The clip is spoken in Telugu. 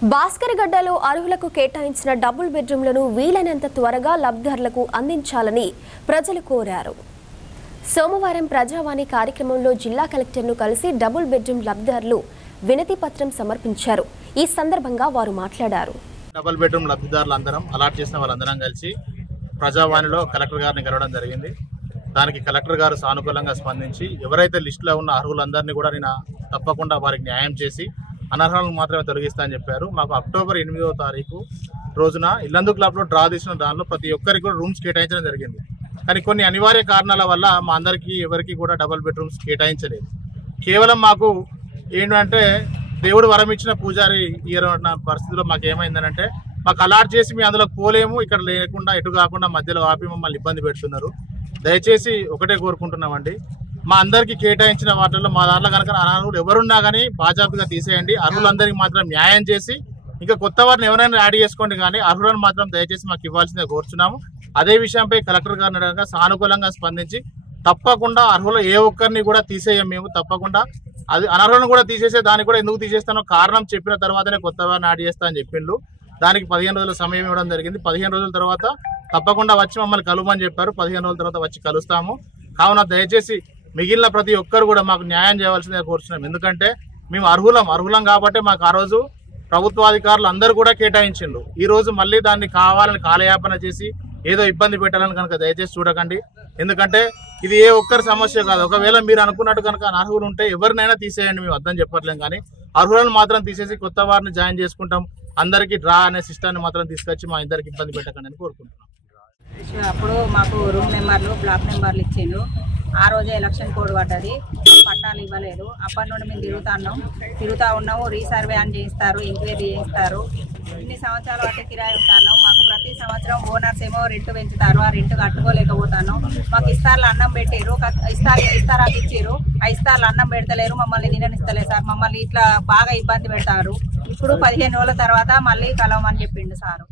భాస్కరగడ్డలో అర్హులకు కేటాయించిన డబుల్ బెడ్రూమ్లను వీలైనంత త్వరగా లబ్ధిదారులకు అందించాలని ప్రజలు కోరారు. సోమవారం ప్రజావాణి కార్యక్రమంలో జిల్లా కలెక్టర్ను కలిసి డబుల్ బెడ్రూమ్ లబ్ధిదారులు వినతి పత్రం సమర్పించారు. ఈ సందర్భంగా వారు మాట్లాడారు. డబుల్ బెడ్రూమ్ లబ్ధిదారులందరం అలాట్ చేసిన వాళ్ళందరం కలిసి ప్రజావాణిలో కలెక్టర్ గారిని కలవడం జరిగింది. దానికి కలెక్టర్ గారు సానుకూలంగా స్పందించి ఎవరైతే లిస్టులో ఉన్న అర్హులందరినీ కూడా నేను తప్పకుండా వారికి న్యాయం చేసి అనర్హులను మాత్రమే తొలగిస్తా అని చెప్పారు. మాకు అక్టోబర్ 8వ తారీఖు రోజున ఇల్లందు క్లబ్లో డ్రా తీసిన దానిలో ప్రతి ఒక్కరికి కూడా రూమ్స్ కేటాయించడం జరిగింది. కానీ కొన్ని అనివార్య కారణాల వల్ల మా అందరికీ ఎవరికి కూడా డబుల్ బెడ్రూమ్స్ కేటాయించలేదు. కేవలం మాకు ఏంటంటే దేవుడు వరం ఇచ్చిన పూజారి ఇయ్యన్న పరిస్థితిలో మాకు ఏమైందనంటే మాకు అలాట్ చేసి మేము అందులోకి పోలేము, ఇక్కడ లేకుండా ఎటు కాకుండా మధ్యలో ఆపి మమ్మల్ని ఇబ్బంది పెడుతున్నారు. దయచేసి ఒకటే కోరుకుంటున్నామండి, మా అందరికీ కేటాయించిన వాటిల్లో మా దాంట్లో కనుక అనర్హులు ఎవరున్నా కానీ బాజాబ్తుగా తీసేయండి. అర్హులందరికీ మాత్రం న్యాయం చేసి ఇంకా కొత్త వారిని ఎవరైనా యాడ్ చేసుకోండి, కానీ అర్హులను మాత్రం దయచేసి మాకు ఇవ్వాల్సిందే కోరుచున్నాము. అదే విషయంపై కలెక్టర్ గారిని సానుకూలంగా స్పందించి తప్పకుండా అర్హులు ఏ ఒక్కరిని కూడా తీసేయం, మేము తప్పకుండా అది అనర్హులను కూడా తీసేసే దానికి కూడా ఎందుకు తీసేస్తానో కారణం చెప్పిన తర్వాతనే కొత్త వారిని యాడ్ చేస్తా అని చెప్పిండు. దానికి 15 రోజుల సమయం ఇవ్వడం జరిగింది. 15 రోజుల తర్వాత తప్పకుండా వచ్చి మమ్మల్ని కలవమని చెప్పారు. 15 రోజుల తర్వాత వచ్చి కలుస్తాము. కావున దయచేసి మిగిలిన ప్రతి ఒక్కరు కూడా మాకు న్యాయం చేయవలసిందే కోరుతున్నాం. ఎందుకంటే మేము అర్హులం కాబట్టి మాకు ఆ రోజు ప్రభుత్వాధికారులు అందరూ కూడా కేటాయించిండు. ఈ రోజు మళ్ళీ దాన్ని కావాలని కాలయాపన చేసి ఏదో ఇబ్బంది పెట్టాలని కనుక దయచేసి చూడకండి. ఎందుకంటే ఇది ఏ ఒక్కరి సమస్య కాదు. ఒకవేళ మీరు అనుకున్నట్టు కనుక అర్హులు ఉంటే ఎవరినైనా తీసేయండి, మేము అర్థం చెప్పట్లేం, కానీ అర్హులను మాత్రం తీసేసి కొత్త వారిని జాయిన్ చేసుకుంటాం. అందరికీ డ్రా అనే సిస్టాన్ని మాత్రం తీసుకొచ్చి మా ఇద్దరికి ఇబ్బంది పెట్టకండి అని కోరుకుంటున్నాం. అప్పుడు మాకు రూమ్ నెంబర్లు బ్లాక్ నెంబర్లు ఇచ్చిండ్రు. ఆ రోజే ఎలక్షన్ కోడ్ పడ్డది, పట్టాలు ఇవ్వలేదు. అప్పటి నుండి మేము తిరుగుతూ ఉన్నాము. రీసర్వే అని చేయిస్తారు, ఎంక్వైరీ చేయిస్తారు. ఇన్ని సంవత్సరాలు అట్టే కిరాయి ఉంటాను. మాకు ప్రతి సంవత్సరం ఓనర్స్ ఏమో రెంట్ పెంచుతారు, ఆ రెంట్ కట్టుకోలేకపోతాను. మాకు ఇస్తార్లు అన్నం పెట్టారు, ఇస్తారాలు ఇచ్చారు, ఆ ఇస్తార్లు అన్నం పెడతలేరు, మమ్మల్ని తిననిస్తలేరు సార్. మమ్మల్ని ఇట్లా బాగా ఇబ్బంది పెడతారు. ఇప్పుడు 15 రోజుల తర్వాత మళ్ళీ కలవమని చెప్పిండు సారు.